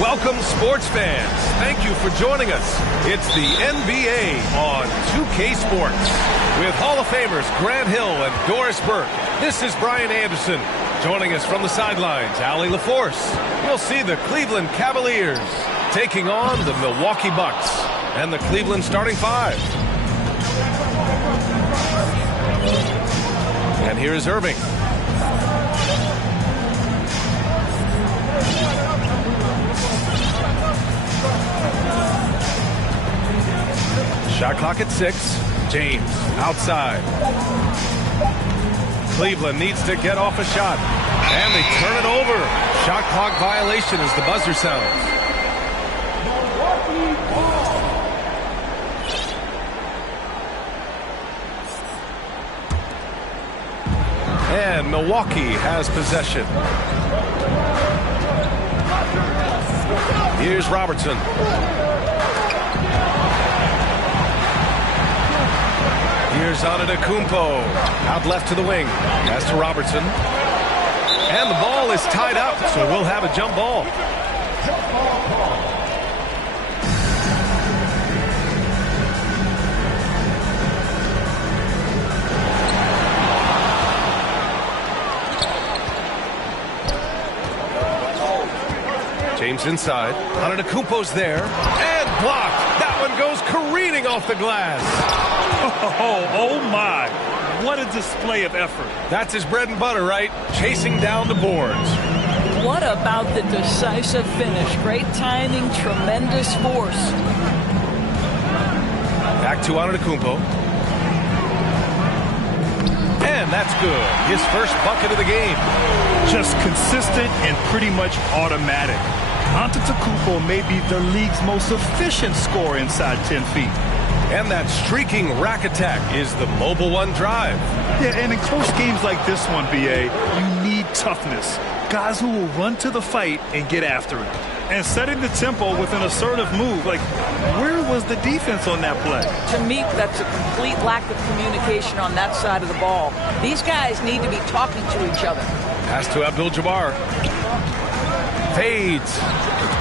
Welcome, sports fans. Thank you for joining us. It's the NBA on 2K Sports. With Hall of Famers Grant Hill and Doris Burke, this is Brian Anderson. Joining us from the sidelines, Allie LaForce. You'll see the Cleveland Cavaliers taking on the Milwaukee Bucks and the Cleveland starting five. And here is Irving. Shot clock at 6. James outside. Cleveland needs to get off a shot. And they turn it over. Shot clock violation as the buzzer sounds. And Milwaukee has possession. Here's Robertson. Here's Antetokounmpo. Out left to the wing. Pass to Robertson. And the ball is tied up, so we'll have a jump ball. James inside. Antetokounmpo's there. And blocked. That one goes careening off the glass. Oh my. What a display of effort. That's his bread and butter, right? Chasing down the boards. What about the decisive finish? Great timing, tremendous force. Back to Antetokounmpo. And that's good. His first bucket of the game. Just consistent and pretty much automatic. Antetokounmpo may be the league's most efficient scorer inside 10 feet. And that streaking rack attack is the Mobile One drive. Yeah, and in close games like this one, BA, you need toughness. Guys who will run to the fight and get after it. And setting the tempo with an assertive move. Like, where was the defense on that play? To me, that's a complete lack of communication on that side of the ball. These guys need to be talking to each other. Pass to Abdul-Jabbar. Fades.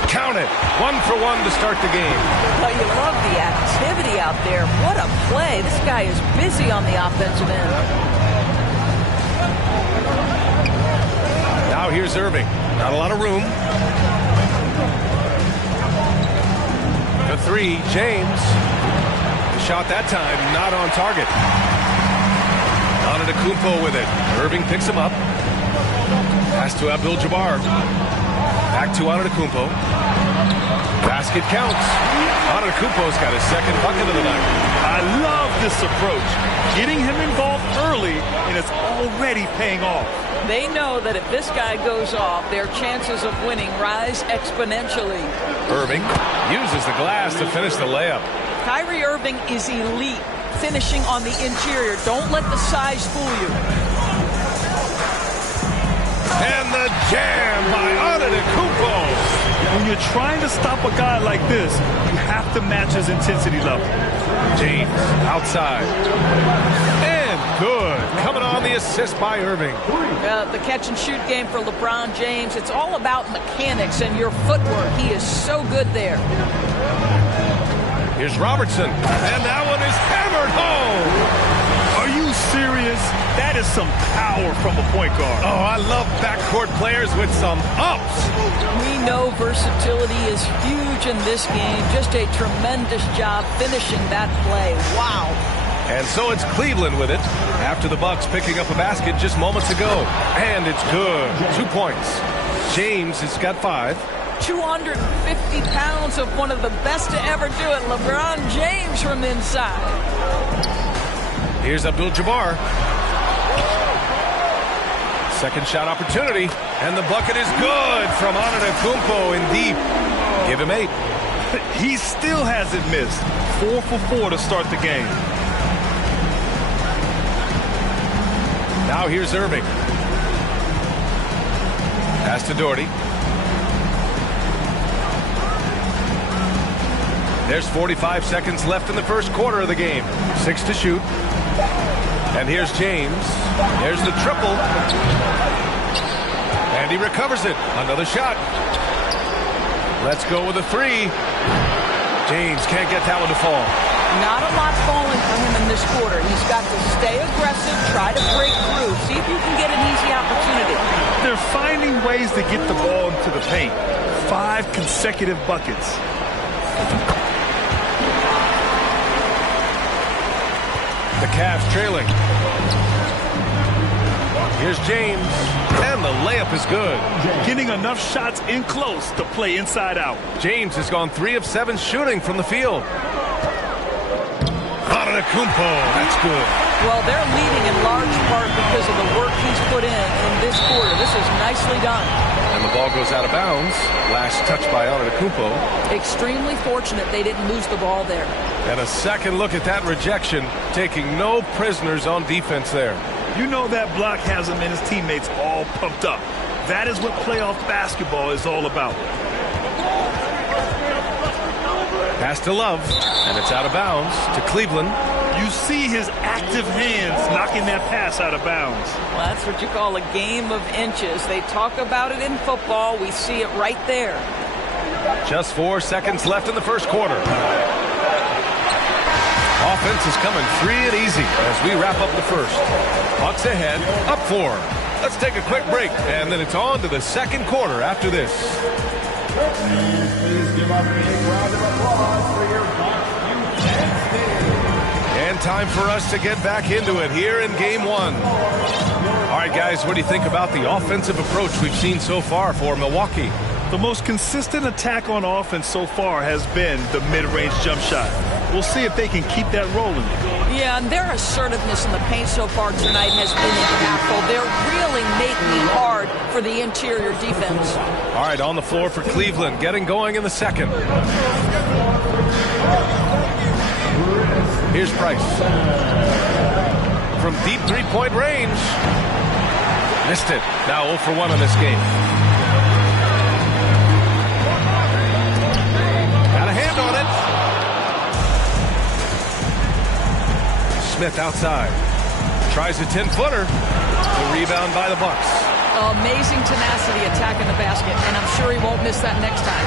Count it. 1 for 1 to start the game. Well, you love the activity out there. What a play. This guy is busy on the offensive end. Now here's Irving. Not a lot of room. The 3, James. The shot that time, not on target. Antetokounmpo with it. Irving picks him up. Pass to Abdul-Jabbar. Back to Antetokounmpo. Basket counts. Antetokounmpo's got his second bucket of the night. I love this approach. Getting him involved early, and it's already paying off. They know that if this guy goes off, their chances of winning rise exponentially. Irving uses the glass to finish the layup. Kyrie Irving is elite, finishing on the interior. Don't let the size fool you. And the jam by Antetokounmpo. When you're trying to stop a guy like this, you have to match his intensity level. James outside. And good. coming on the assist by Irving. The catch-and-shoot game for LeBron James, it's all about mechanics and your footwork. He is so good there. Here's Robertson, and that one is hammered home. Are you serious? That is some power from a point guard. Oh, I love backcourt players with some ups. We know versatility is huge in this game. Just a tremendous job finishing that play. Wow. And so it's Cleveland with it after the Bucks picking up a basket just moments ago. And it's good. 2 points. James has got 5. 250 pounds of one of the best to ever do it, LeBron James from inside. Here's Abdul-Jabbar. Second shot opportunity, and the bucket is good from Antetokounmpo in deep. Give him 8. He still hasn't missed. 4 for 4 to start the game. Now here's Irving. Pass to Doherty. There's 45 seconds left in the first quarter of the game. 6 to shoot. And here's James. There's the triple. And he recovers it. Another shot. Let's go with a 3. James can't get that one to fall. Not a lot falling for him in this quarter. He's got to stay aggressive, try to break through, see if you can get an easy opportunity. They're finding ways to get the ball into the paint. 5 consecutive buckets. The Cavs trailing. Here's James, and the layup is good. Getting enough shots in close to play inside out. James has gone 3 of 7 shooting from the field. Antetokounmpo, that's good. Well, they're leading in large part because of the work he's put in this quarter. This is nicely done. And the ball goes out of bounds. Last touch by Antetokounmpo. Extremely fortunate they didn't lose the ball there. And a second look at that rejection, taking no prisoners on defense there. You know that block has him and his teammates all pumped up. That is what playoff basketball is all about. Pass to Love, and it's out of bounds to Cleveland. You see his active hands knocking that pass out of bounds. Well, that's what you call a game of inches. They talk about it in football. We see it right there. Just 4 seconds left in the first quarter. Offense is coming free and easy as we wrap up the first. Bucks ahead, up 4. Let's take a quick break, and then it's on to the second quarter after this. Please give a big round of applause for your Bucks And time for us to get back into it here in Game 1. All right, guys, what do you think about the offensive approach we've seen so far for Milwaukee? The most consistent attack on offense so far has been the mid-range jump shot. We'll see if they can keep that rolling. Yeah, and their assertiveness in the paint so far tonight has been impactful. They're really making it hard for the interior defense. All right, on the floor for Cleveland, getting going in the second. Here's Price. From deep three-point range. Missed it. Now 0 for 1 in this game. Got a hand on it. Smith outside. Tries a 10-footer. The rebound by the Bucks. Amazing tenacity attacking the basket, and I'm sure he won't miss that next time.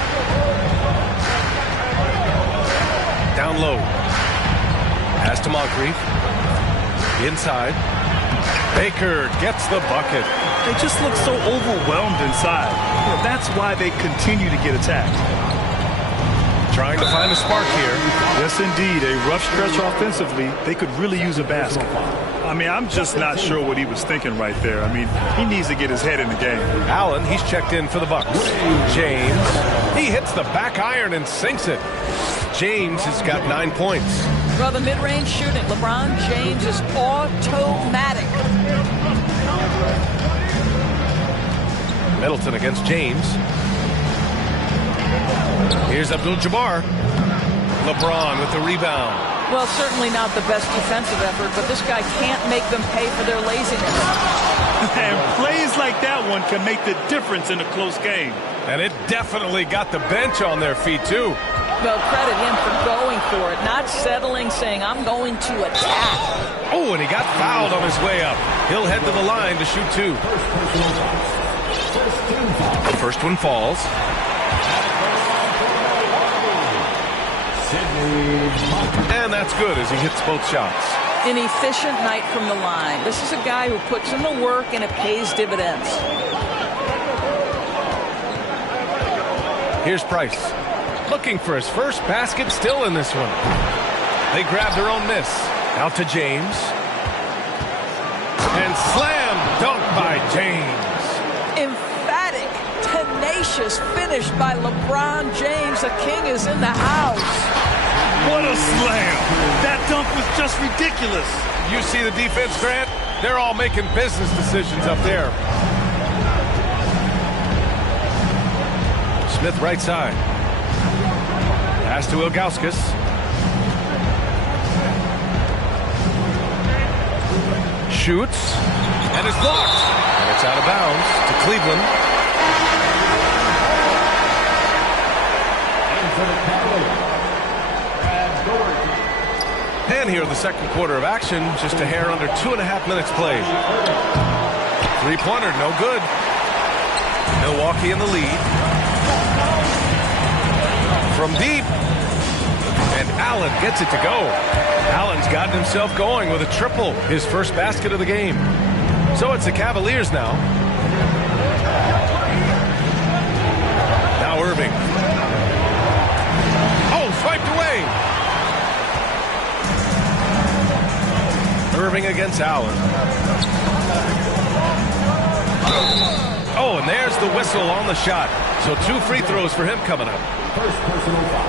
Down low. Pass to Moncrief. Inside. Baker gets the bucket. They just look so overwhelmed inside. That's why they continue to get attacked. Trying to find a spark here. Yes, indeed. A rough stretch offensively. They could really use a basket. I mean, I'm just not sure what he was thinking right there. I mean, he needs to get his head in the game. Allen, he's checked in for the Bucks. James, he hits the back iron and sinks it. James has got 9 points. Well, the mid-range shooting, LeBron James is automatic. Middleton against James. Here's Abdul-Jabbar. LeBron with the rebound. Well, certainly not the best defensive effort, but this guy can't make them pay for their laziness. And plays like that one can make the difference in a close game. And it definitely got the bench on their feet, too. Well, credit him for going for it, not settling, saying, I'm going to attack. Oh, and he got fouled on his way up. He'll head to the line to shoot 2. The first one falls. And that's good as he hits both shots. An efficient night from the line. This is a guy who puts in the work and it pays dividends. Here's Price. Looking for his first basket, still in this one. They grab their own miss. Out to James. And slam dunk by James. Emphatic, tenacious finish by LeBron James. The king is in the house. What a slam. That dunk was just ridiculous. You see the defense, Grant? They're all making business decisions up there. Smith right side. Pass to Ilgauskas. Shoots. And is blocked. And it's out of bounds to Cleveland. And here in the second quarter of action, just a hair under 2.5 minutes played. Three-pointer, no good. Milwaukee in the lead. From deep. And Allen gets it to go. Allen's gotten himself going with a triple, his first basket of the game. So it's the Cavaliers now. Now Irving. Oh, swiped away. Irving against Allen. Oh, and there's the whistle on the shot. So 2 free throws for him coming up.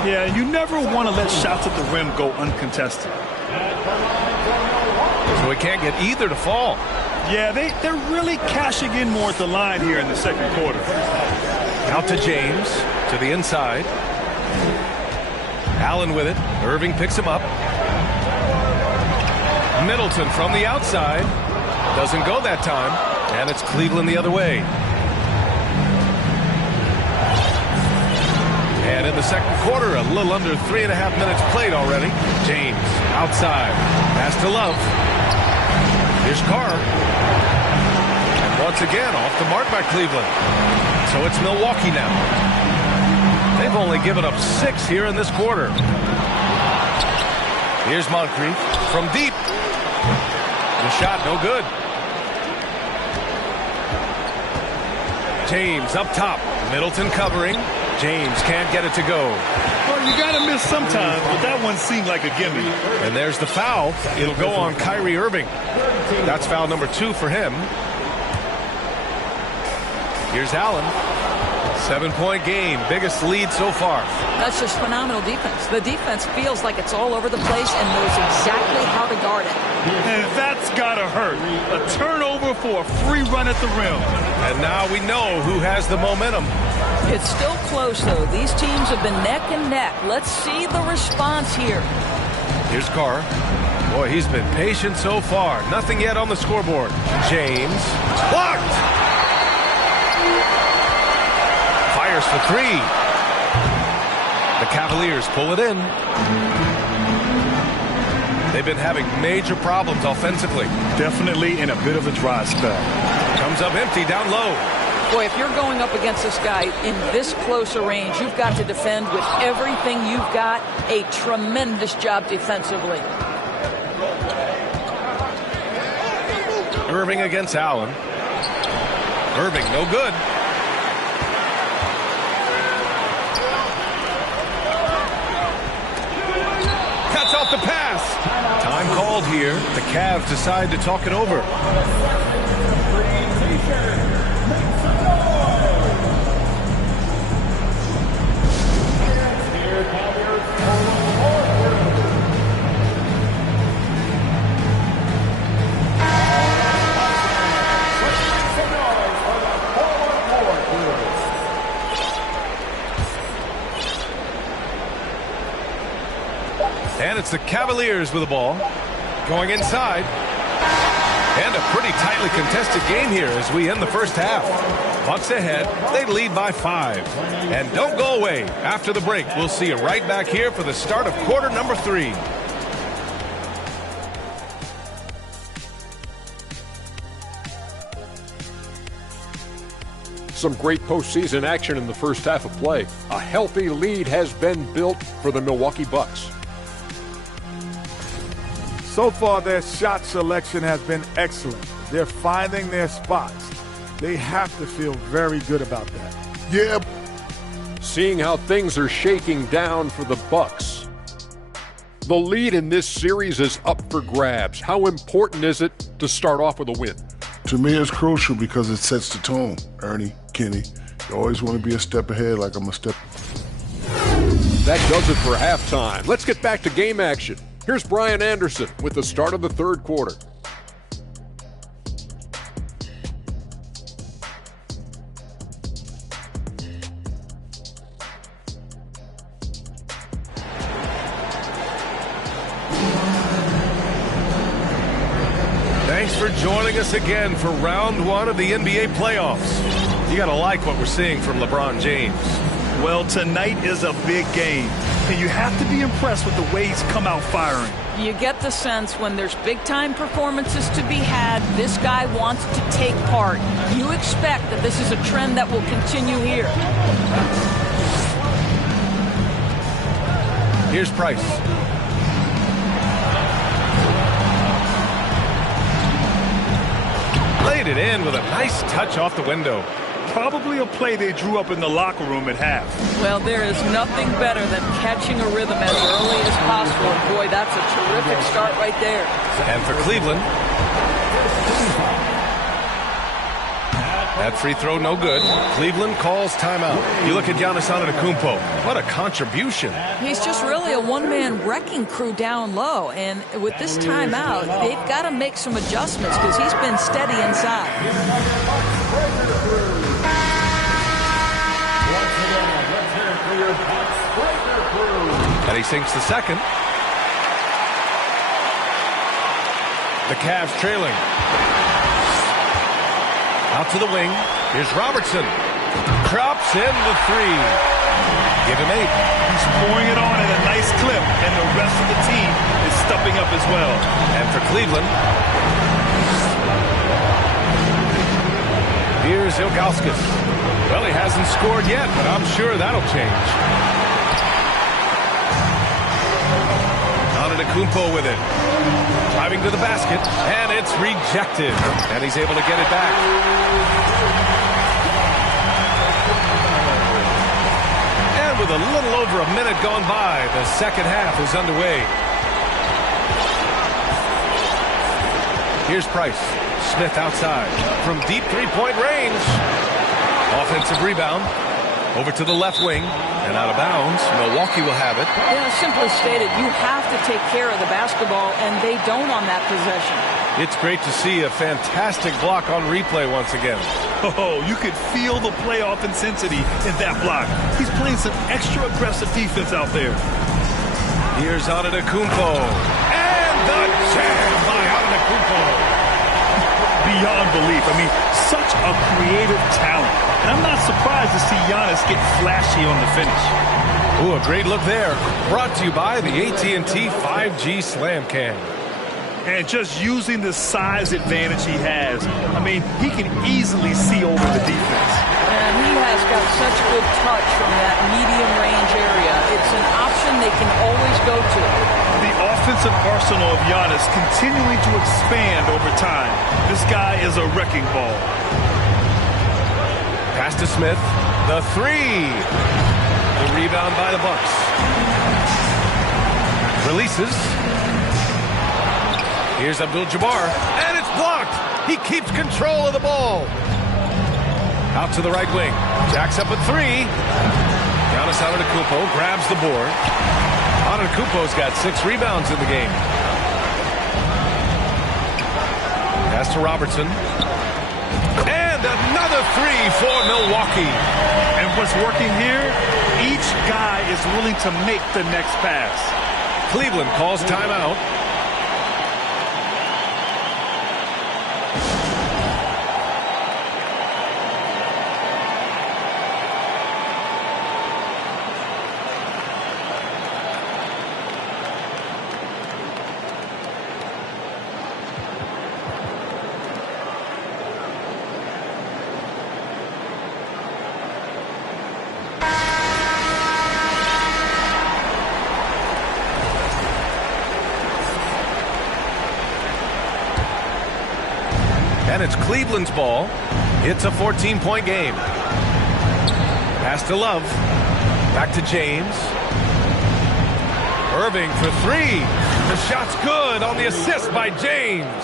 Yeah, you never want to let shots at the rim go uncontested. So he can't get either to fall. Yeah, they're really cashing in more at the line here in the second quarter. Out to James, to the inside. Allen with it. Irving picks him up. Middleton from the outside. Doesn't go that time. And it's Cleveland the other way. And in the second quarter, a little under 3.5 minutes played already. James outside. Pass to Love. Here's Carr. And once again, off the mark by Cleveland. So it's Milwaukee now. They've only given up 6 here in this quarter. Here's Moncrief from deep. The shot, no good. James up top. Middleton covering. James can't get it to go. Well, you got to miss sometimes, but that one seemed like a gimme. And there's the foul. It'll go on Kyrie Irving. That's foul number 2 for him. Here's Allen. 7-point game. Biggest lead so far. That's just phenomenal defense. The defense feels like it's all over the place and knows exactly how to guard it. And that's got to hurt. A turnover for a free run at the rim. And now we know who has the momentum. It's still close, though. These teams have been neck and neck. Let's see the response here. Here's Carr. Boy, he's been patient so far. Nothing yet on the scoreboard. James. Blocked! Fires for 3. The Cavaliers pull it in. They've been having major problems offensively. Definitely in a bit of a dry spell. Comes up empty down low. Boy, if you're going up against this guy in this close a range, you've got to defend with everything you've got. A tremendous job defensively. Irving against Allen. Irving, no good. Cuts off the pass. Time called here. The Cavs decide to talk it over. And it's the Cavaliers with the ball. Going inside. And a pretty tightly contested game here as we end the first half. Bucks ahead. They lead by 5. And don't go away. After the break, we'll see you right back here for the start of quarter number 3. Some great postseason action in the first half of play. A healthy lead has been built for the Milwaukee Bucks. So far, their shot selection has been excellent. They're finding their spots. They have to feel very good about that. Yeah. Seeing how things are shaking down for the Bucks. The lead in this series is up for grabs. How important is it to start off with a win? To me, it's crucial because it sets the tone. Ernie, Kenny, you always want to be a step ahead like I'm a step. That does it for halftime. Let's get back to game action. Here's Brian Anderson with the start of the third quarter. Thanks for joining us again for round 1 of the NBA playoffs. You got to like what we're seeing from LeBron James. Well, tonight is a big game, and you have to be impressed with the way he's come out firing. You get the sense when there's big-time performances to be had, this guy wants to take part. You expect that this is a trend that will continue here. Here's Price. Laid it in with a nice touch off the window. Probably a play they drew up in the locker room at half. Well, there is nothing better than catching a rhythm as early as possible. Boy, that's a terrific start right there. And for Cleveland, that free throw no good. Cleveland calls timeout. You look at Giannis Antetokounmpo. What a contribution. He's just really a one-man wrecking crew down low. And with this timeout, they've got to make some adjustments because he's been steady inside. And he sinks the second. The Cavs trailing. Out to the wing. Here's Robertson. Drops in the 3. Give him 8. He's pouring it on at a nice clip, and the rest of the team is stepping up as well. And for Cleveland, here's Ilgauskas. Well, he hasn't scored yet, but I'm sure that'll change. Antetokounmpo with it. Driving to the basket, and it's rejected. And he's able to get it back. And with a little over a minute gone by, the second half is underway. Here's Price. Smith outside from deep three-point range. Offensive rebound. Over to the left wing and out of bounds. Milwaukee will have it. Yeah, simply stated, you have to take care of the basketball, and they don't on that possession. It's great to see a fantastic block on replay once again. Oh, you could feel the playoff intensity in that block. He's playing some extra aggressive defense out there. Here's Antetokounmpo. And the jam by Antetokounmpo. Beyond belief. I mean, such a creative talent. And I'm not surprised to see Giannis get flashy on the finish. Ooh, a great look there. Brought to you by the AT&T 5G Slam Cam. And just using the size advantage he has, I mean, he can easily see over the defense. And he has got such good touch from that medium range area. It's an option they can always go to. The offensive arsenal of Giannis continuing to expand over time. This guy is a wrecking ball. Pass to Smith. The 3. The rebound by the Bucks. Releases. Here's Abdul-Jabbar. And it's blocked. He keeps control of the ball. Out to the right wing. Jacks up at 3. Giannis Antetokounmpo grabs the board. Antetokounmpo's got 6 rebounds in the game. Pass to Robertson. And another 3 for Milwaukee. And what's working here, each guy is willing to make the next pass. Cleveland calls timeout. it's Cleveland's ball. It's a 14-point game. Pass to Love. Back to James. Irving for three. The shot's good on the assist by James.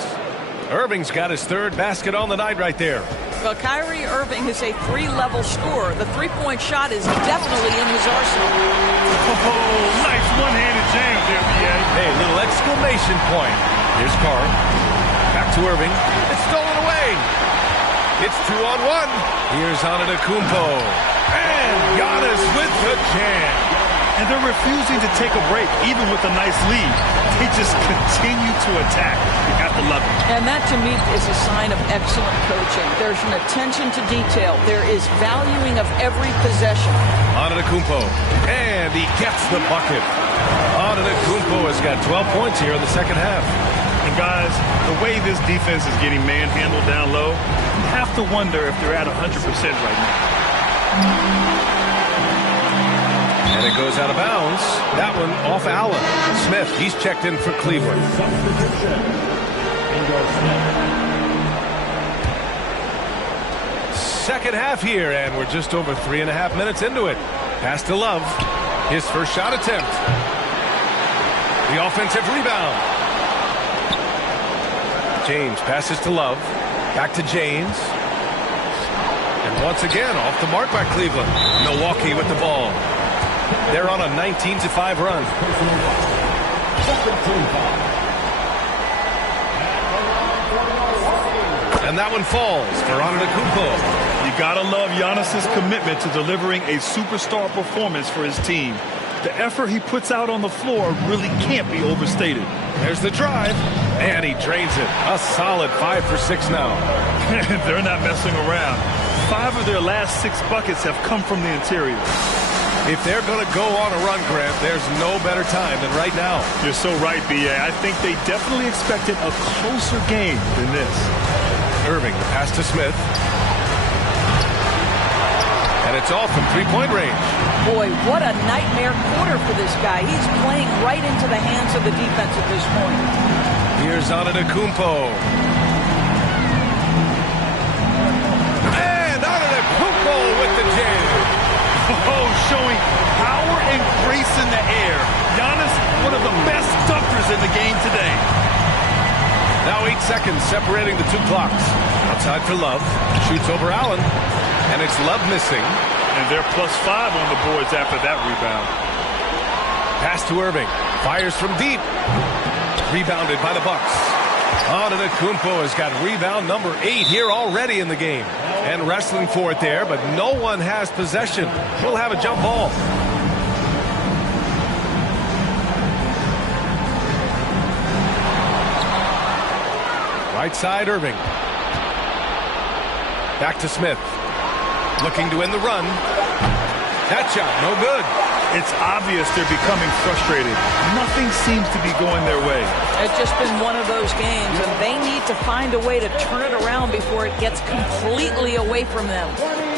Irving's got his third basket on the night right there. Well, Kyrie Irving is a three-level scorer. The three-point shot is definitely in his arsenal. Oh, nice one-handed jam there, B.A. Hey, little exclamation point. Here's Carr. Back to Irving. It's stolen away. It's 2-on-1. Here's Antetokounmpo. And Giannis with the jam. And they're refusing to take a break, even with a nice lead. They just continue to attack. You have to love it. And that, to me, is a sign of excellent coaching. There's an attention to detail. There is valuing of every possession. Antetokounmpo. And he gets the bucket. Antetokounmpo has got 12 points here in the second half. And, guys, the way this defense is getting manhandled down low, you have to wonder if they're at 100% right now. And it goes out of bounds. That one off Allen. Smith, he's checked in for Cleveland. Second half here, and we're just over 3.5 minutes into it. Pass to Love. His first shot attempt. The offensive rebound. James passes to Love. Back to James. And once again, off the mark by Cleveland. Milwaukee with the ball. They're on a 19-5 run. And that one falls for Antetokounmpo. You gotta love Giannis's commitment to delivering a superstar performance for his team. The effort he puts out on the floor really can't be overstated. There's the drive, and he drains it. A solid 5 for 6 now. They're not messing around. 5 of their last 6 buckets have come from the interior. If they're going to go on a run, Grant, there's no better time than right now. You're so right, B.A. I think they definitely expected a closer game than this. Irving, pass to Smith. And it's all from three-point range. Boy, what a nightmare quarter for this guy. He's playing right into the hands of the defense at this point. Here's Antetokounmpo. And Antetokounmpo with the jam. Oh, showing power and grace in the air. Giannis, one of the best dunkers in the game today. Now 8 seconds separating the 2 clocks. Outside for Love. Shoots over Allen. And it's Love missing. And they're +5 on the boards after that rebound. Pass to Irving. Fires from deep. Rebounded by the Bucks. Antetokounmpo has got rebound number 8 here already in the game. And wrestling for it there, but no one has possession. We'll have a jump ball. Right side, Irving. Back to Smith. Looking to win the run. That shot, no good. It's obvious they're becoming frustrated. Nothing seems to be going their way. It's just been one of those games, and they need to find a way to turn it around before it gets completely away from them.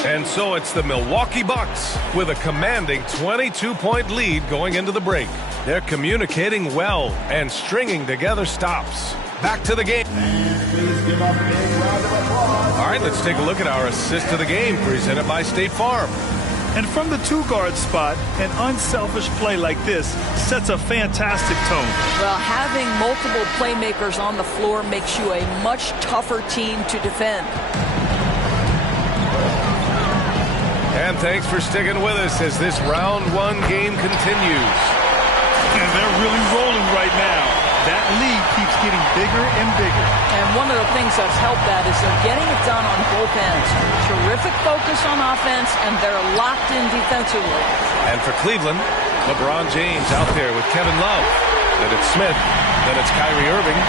And so it's the Milwaukee Bucks with a commanding 22-point lead going into the break. They're communicating well and stringing together stops. Back to the game. All right, let's take a look at our assist of the game presented by State Farm. And from the 2-guard spot, an unselfish play like this sets a fantastic tone. Well, having multiple playmakers on the floor makes you a much tougher team to defend. And thanks for sticking with us as this round 1 game continues. And they're really rolling right now. That lead keeps getting bigger and bigger. And one of the things that's helped that is they're getting it done on both ends. Terrific focus on offense, and they're locked in defensively. And for Cleveland, LeBron James out there with Kevin Love. Then it's Smith. Then it's Kyrie Irving.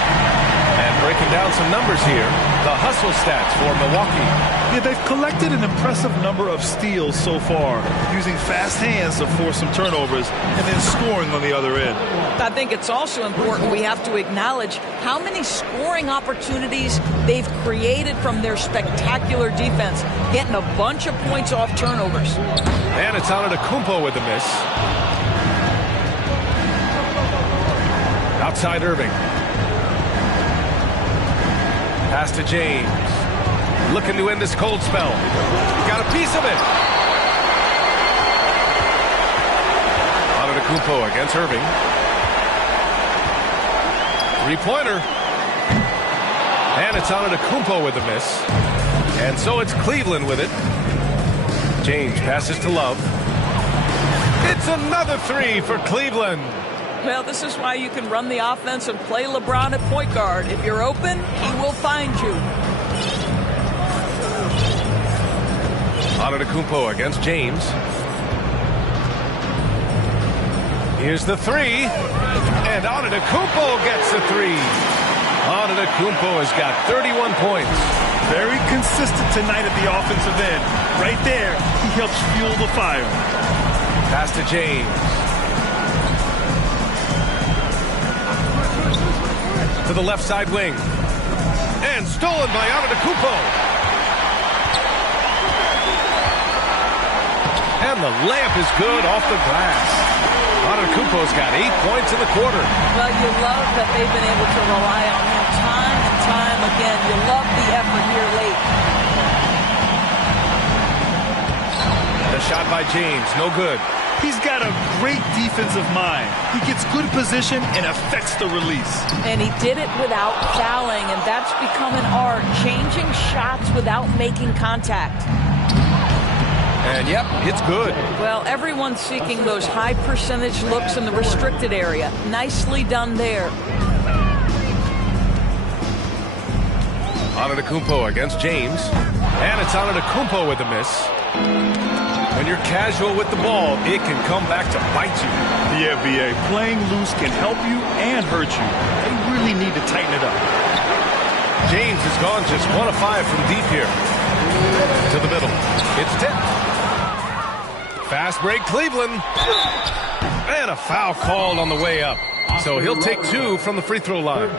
And breaking down some numbers here, the hustle stats for Milwaukee. Yeah, they've collected an impressive number of steals so far, using fast hands to force some turnovers and then scoring on the other end. I think it's also important we have to acknowledge how many scoring opportunities they've created from their spectacular defense, getting a bunch of points off turnovers. And it's Antetokounmpo with the miss. Outside Irving. Pass to James. looking to end this cold spell. Got a piece of it. Antetokounmpo against Irving. Three-pointer. And it's Antetokounmpo with a miss. And so it's Cleveland with it. James passes to Love. It's another three for Cleveland. Well, this is why you can run the offense and play LeBron at point guard. If you're open, he will find you. Antetokounmpo against James. Here's the three. And Antetokounmpo gets the three. Antetokounmpo has got 31 points. Very consistent tonight at the offensive end. Right there, he helps fuel the fire. Pass to James. To the left side wing. And stolen by Antetokounmpo. And the layup is good off the glass. Antetokounmpo's got 8 points in the quarter. Well, you love that they've been able to rely on him time and time again. You love the effort here late. The shot by James, no good. He's got a great defensive mind. He gets good position and affects the release. And he did it without fouling, and that's become an art, changing shots without making contact. And yep, it's good. Well, everyone's seeking those high percentage looks in the restricted area. Nicely done there. Antetokounmpo against James. And it's Antetokounmpo with a miss. When you're casual with the ball, it can come back to bite you. Yeah, BA. Playing loose can help you and hurt you. They really need to tighten it up. James has gone just 1 of 5 from deep here. To the middle. It's tipped. Fast break, Cleveland. And a foul called on the way up. So he'll take 2 from the free throw line.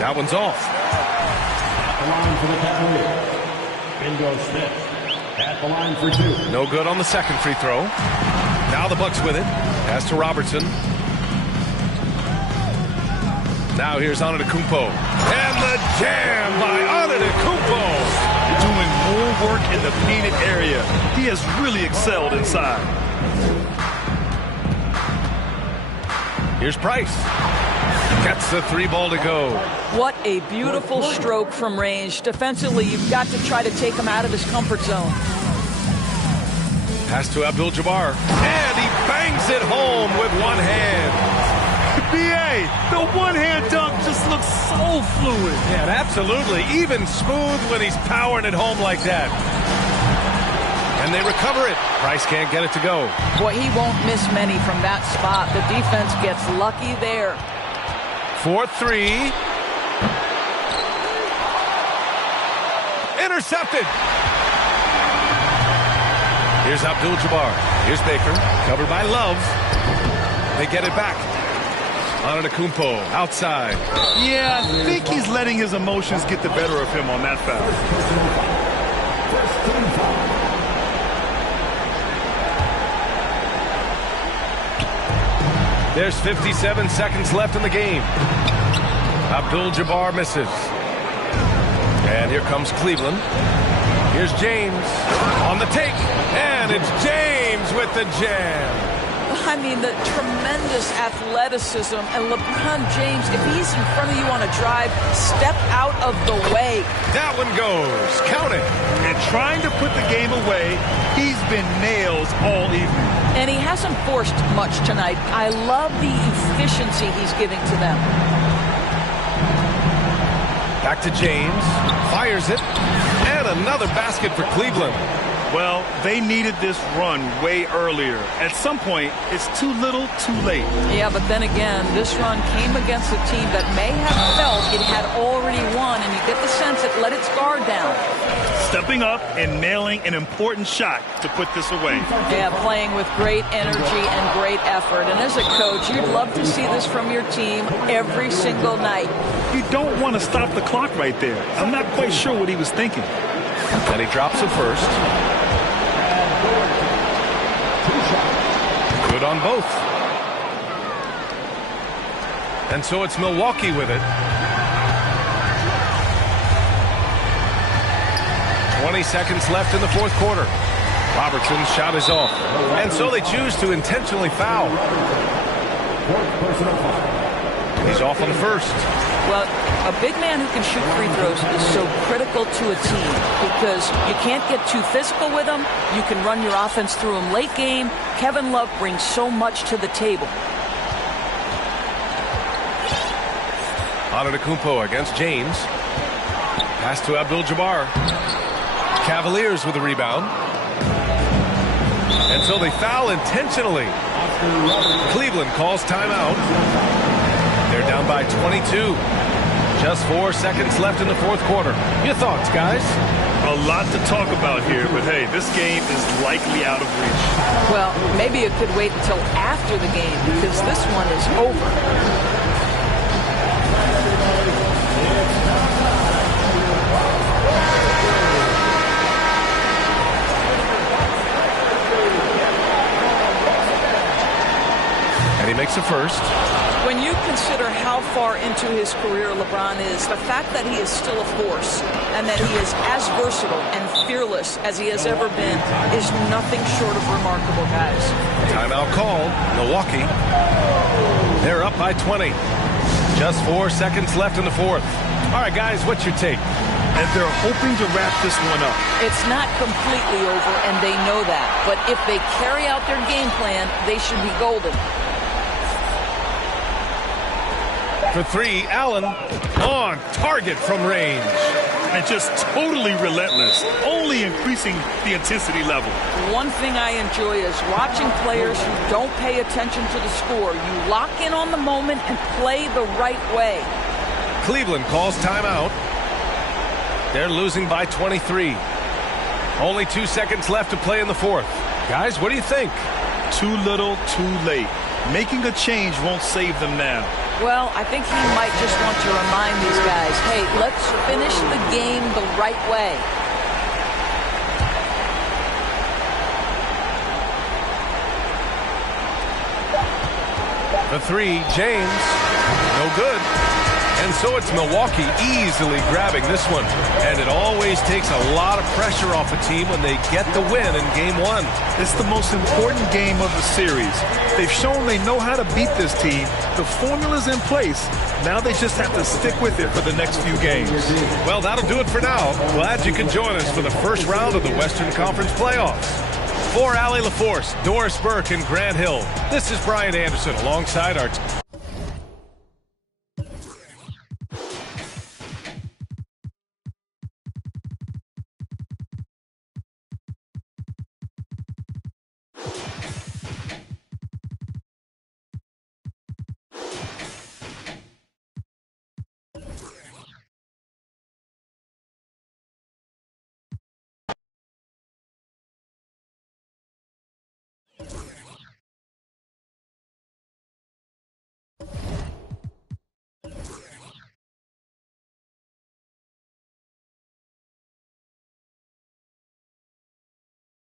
That one's off. At the line for the Cavaliers, Bingo Smith. At the line for 2. No good on the second free throw. Now the Bucks with it. Pass to Robertson. Now here's Antetokounmpo. And the jam by Antetokounmpo. Doing more work in the painted area. He has really excelled inside. Here's Price. Gets the 3 ball to go. What a beautiful stroke from range. Defensively, you've got to try to take him out of his comfort zone. Pass to Abdul-Jabbar. And he bangs it home with one hand. BA, the one-hand dunk just looks so fluid. Yeah, absolutely. Even smooth when he's powering it home like that. And they recover it. Price can't get it to go. Boy, he won't miss many from that spot. The defense gets lucky there. 4-3. Intercepted. Here's Abdul-Jabbar. Here's Baker. Covered by Love. They get it back. Antetokounmpo outside. Yeah, I think he's letting his emotions get the better of him on that foul. There's 57 seconds left in the game. Abdul-Jabbar misses. And here comes Cleveland. Here's James on the take. And it's James with the jam. I mean, the tremendous athleticism. And LeBron James, if he's in front of you on a drive, step out of the way. That one goes. Count it. And trying to put the game away, he's been nails all evening. And he hasn't forced much tonight. I love the efficiency he's giving to them. Back to James. Fires it. And another basket for Cleveland. Well, they needed this run way earlier. At some point, it's too little, too late. Yeah, but then again, this run came against a team that may have felt it had already won, and you get the sense it let its guard down. Stepping up and nailing an important shot to put this away. Yeah, playing with great energy and great effort. And as a coach, you'd love to see this from your team every single night. You don't want to stop the clock right there. I'm not quite sure what he was thinking. Then he drops it first. Good on both. And so it's Milwaukee with it. 20 seconds left in the fourth quarter. Robertson's shot is off. And so they choose to intentionally foul. He's off on the first. Well, a big man who can shoot free throws is so critical to a team because you can't get too physical with him. You can run your offense through him late game. Kevin Love brings so much to the table. Antetokounmpo against James. Pass to Abdul-Jabbar. Cavaliers with the rebound. And so they foul intentionally. Cleveland calls timeout. They're down by 22. Just 4 seconds left in the fourth quarter. Your thoughts, guys? A lot to talk about here, but hey, this game is likely out of reach. Well, maybe it could wait until after the game because this one is over. And he makes a first. When you consider how far into his career LeBron is, the fact that he is still a force and that he is as versatile and fearless as he has ever been is nothing short of remarkable, guys. Timeout called. Milwaukee. They're up by 20. Just 4 seconds left in the fourth. All right, guys, what's your take? And they're hoping to wrap this one up. It's not completely over, and they know that. But if they carry out their game plan, they should be golden. For three, Allen on target from range. And just totally relentless, only increasing the intensity level. One thing I enjoy is watching players who don't pay attention to the score. You lock in on the moment and play the right way. Cleveland calls timeout. They're losing by 23. Only 2 seconds left to play in the fourth. Guys, what do you think? Too little, too late. Making a change won't save them now. Well, I think he might just want to remind these guys, hey, let's finish the game the right way. The three, James, no good. And so it's Milwaukee easily grabbing this one. And it always takes a lot of pressure off a team when they get the win in game one. It's the most important game of the series. They've shown they know how to beat this team. The formula's in place. Now they just have to stick with it for the next few games. Well, that'll do it for now. Glad you could join us for the first round of the Western Conference playoffs. For Allie LaForce, Doris Burke, and Grant Hill, this is Brian Anderson alongside our